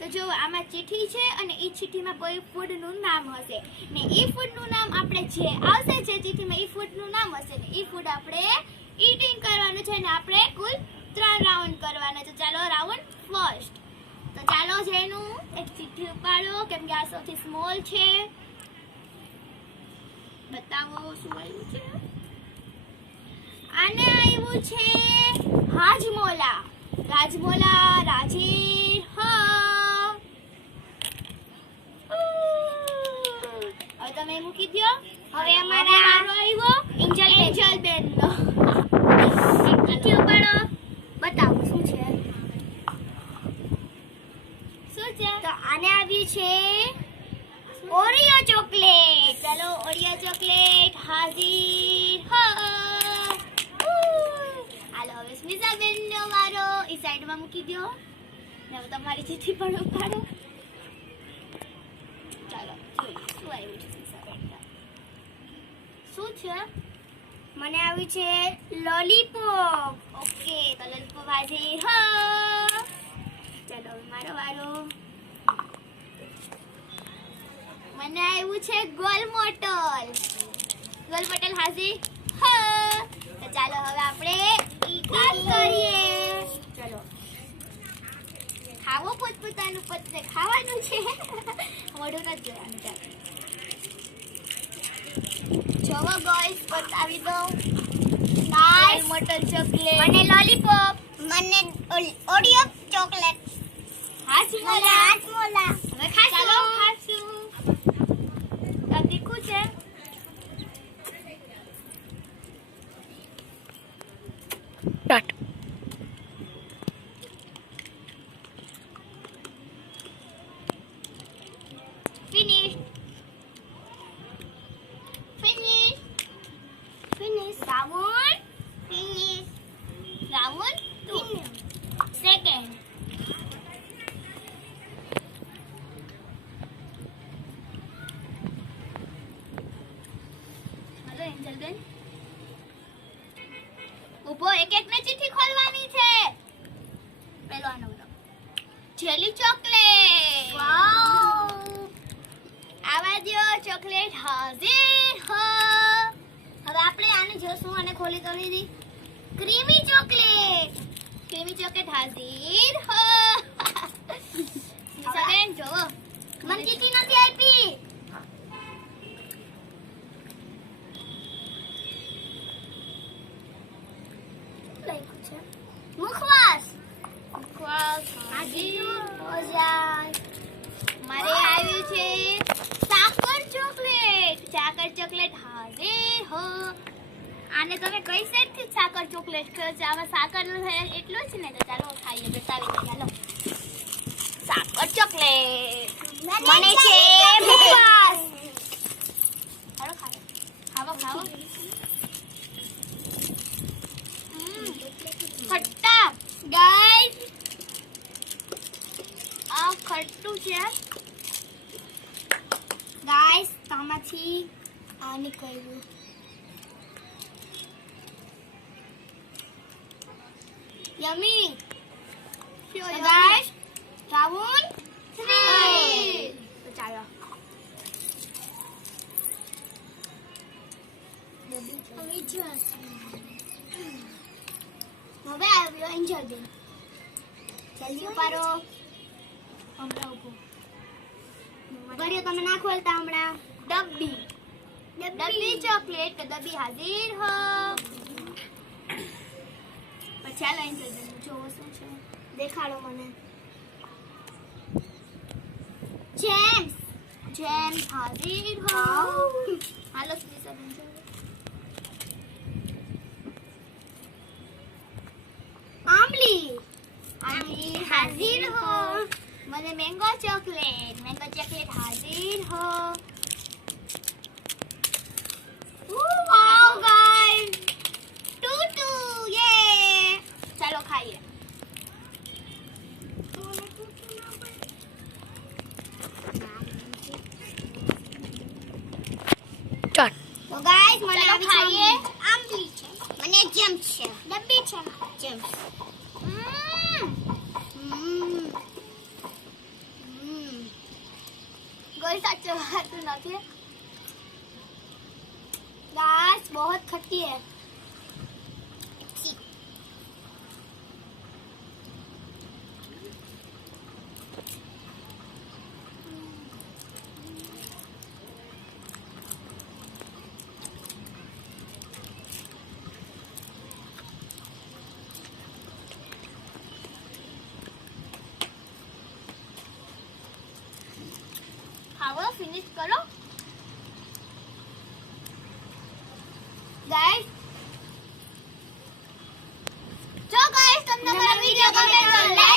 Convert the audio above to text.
તો જો આમાં ચિઠ્ઠી છે અને એ ચિઠ્ઠીમાં કોઈ ફૂડનું નામ હશે ને એ ફૂડનું નામ આપણે જે આવશે જે ચિઠ્ઠીમાં એ ફૂડનું નામ હશે ને એ ફૂડ આપણે ઈટિંગ કરવાનું છે ને આપણે કુલ 3 રાઉન્ડ કરવાના છે. ચાલો રાઉન્ડ ફર્સ્ટ. તો ચાલો જેનું એક ચિઠ્ઠી ઉપાડો કેમ કે આ સૌથી સ્મોલ છે. બતાવો શું આવ્યું છે. આને આવ્યું છે હાજમોલા. રાજમોલા રાજીર હા. હવે તમે મૂકી દો. હવે અમારા વારો આવ્યો એન્જલ બેન નો. ચિઠ્ઠી ઉપાડો. બતાવો શું છે. શું છે? તો આને આવ્યું છે ઓરિયો ચોકલેટ. ચલો ઓરિયો ચોકલેટ હાજર હા. હાલો હવે સ્મિતાબેન નો વારો. ઈ સાઈડમાં મૂકી દો ને હવે તમારી ચિઠ્ઠી પણ ઉપાડો. ચાલો જોઈએ શું આવ્યું છે સ્મિતાબેન. શું છે? મને આવ્યું છે લોલીપોપ. ઓકે તો લોલીપોપ હાજર હા. ચાલો હવે મારો વારો. મને આવ્યું છે ગોલ મોટલ. ગોલ મોટલ હાજર હા. તો ચાલો હવે આપણે ઈટિંગ કરીએ. ચલો ખાવો પોતપોતાનું પોતે ખાવાનું છે. મોઢું નથી જોવાનું. ચાલો જોવો ગાઈસ બતાવી દો. Nice motel chocolate. મને લોલીપોપ. મને ઓરિયો ચોકલેટ. હાજમોલા. હવે ચાલો ખાશું. આ તીખું છે. Start. Finish. Round. Finish. Round 2. Second. Hello Angel Ben. ઉભો એક એક ને ચિઠ્ઠી ખોલવાની છે. પેલો આનો જેલી ચોકલેટ. વાવ. આવા દો ચોકલેટ હાજર હા. હવે આપણે આને જોશું અને ખોલી તો લીધી. Creamy chocolate. ક્રીમી ચોકલેટ હાજર હા. સબેન જોવો મને ચિઠ્ઠી નથી આપી. મુખવાસ. મારે આવ્યું છે સાકર ચોકલેટ. સાકર ચોકલેટ હાજર હો. આને તમે કઈ સાઈડ થી સાકર ચોકલેટ કહો છો? આમાં સાકર એટલું જ ને. તો ચાલો ખાઈએ. બતાવી દે ચાલો. સાકર ચોકલેટ. મને છે મુખવાસ. ચાલો ખાવો ખાવો. ખટ્ટા ગાઈસ આ ખટ્ટું છે ગાઈસ. આમાંથી આ નીકળ્યું. યમી. Guys round 3. તો ચાલો હવે આવ્યો એન્જલ બેન. જલ્દી ઉપાડો. હમણાં ઉભો કર્યો તમે ના ખોલતા હમણાં. ડબ્બી ચોકલેટ. ડબ્બી હાજર હો. પછી ચાલો એન્જલ બેન જોવો શું છે. દેખાડો મને. જેમ્સ. હાજર હો. હાલો સ્મિતા બેન જોવો. આમલી હાજર હો. મને મેંગો ચોકલેટ હાજર હો. વાવ ગાઈસ ટૂટુ યે. ચાલો ખાઈએ. સ્ટાર્ટ. તો ગાઈસ મને આવી ખાઈએ. આમલી છે. મને જેમ્સ છે. ડબ્બી છે. જેમ્સ. કોઈ સાચું વાતું નથી गाइस बहुत खट्टी है खाओ फिनिश करो गाइस જો ગાઈસ તમને મારો વિડિયો ગમે તો